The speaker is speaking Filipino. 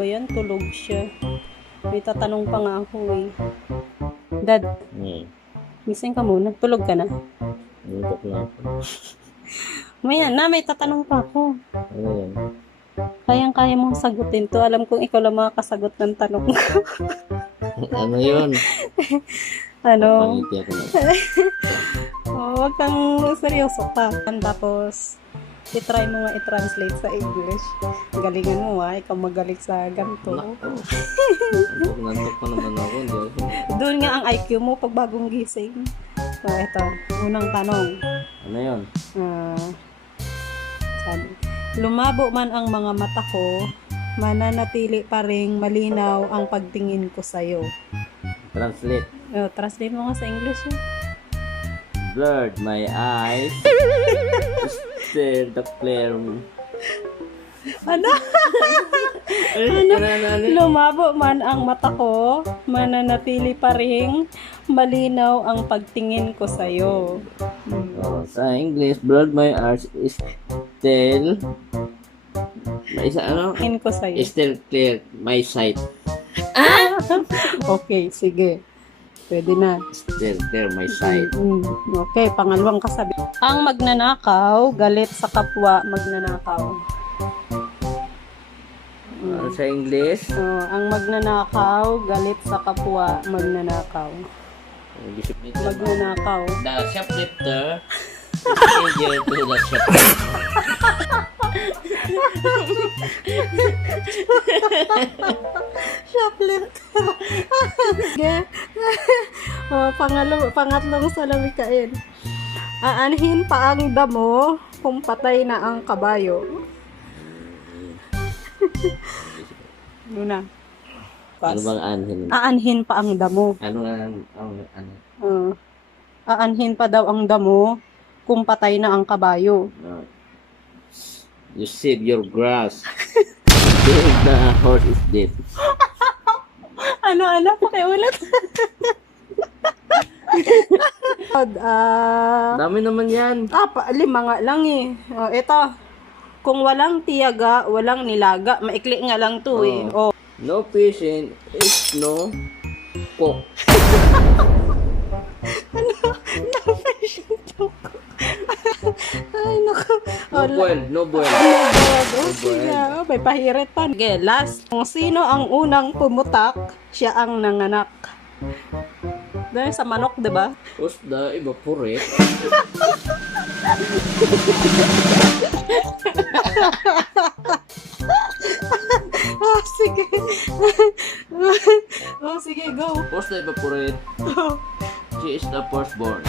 ba yan? Tulog siya. May tatanong pa nga ako eh. Dad, gising ka muna. Tulog ka na. Nuntok na ako. Maya na, may tatanong pa ako. Ano yan? Kayang-kaya mong sagutin to. Alam kong ikaw lang makakasagot ng tanong ko. Ano yun? Ano? Pangiti ako na. Huwag kang seryoso ka. Tapos, itry mo nga i-translate sa English. Galingan mo ikaw magaling sa ganito. Nantok pa naman ako. Hindi ako. Doon nga ang IQ mo pag bagong gising. So, ito. Unang tanong. Ano yun? Sabi, lumabo man ang mga mata ko, mananatili pa ring malinaw ang pagtingin ko sa'yo. Translate. Translate mo nga sa English. Blurred my eyes. Still the clear. Ano? Lumabo man ang mata ko, mananatili pa ring malinaw ang pagtingin ko sa'yo. Sa English, blurred my eyes is still. May isa ano? Tingin ko sa'yo. Is still clear my sight. Okay, sige. Pwede na. Still clear my sight. Okay, pangalawang kasabi. Ang magnanakaw, galit sa kapwa magnanakaw. Sa English, Ang magnanakaw, galit sa kapwa magnanakaw. Magnanakaw. the shoplifter is easier to the shoplifter. Shoplifter. Sige. Pangatlong salamikain. Aanhin pa ang damo kung patay na ang kabayo. Muna. Ano bang anhin? Aanhin pa ang damo. Ano? Aanhin pa daw ang damo kung patay na ang kabayo. No. You save your grass. If the horse is dead. Ano? Pakiulit. Dami naman yan. 5 nga lang eh. Ito. Kung walang tiyaga, walang nilaga. Maikli nga lang to eh. No fishing is no cook. No fishing to. Ay, naku. No boil. Sige, may pahirit pa. Okay, last. Kung sino ang unang pumutak, siya ang nanganak. Dahil sa manok, diba? What's the evaporate? Sige. Sige, go. What's the evaporate? She is the firstborn.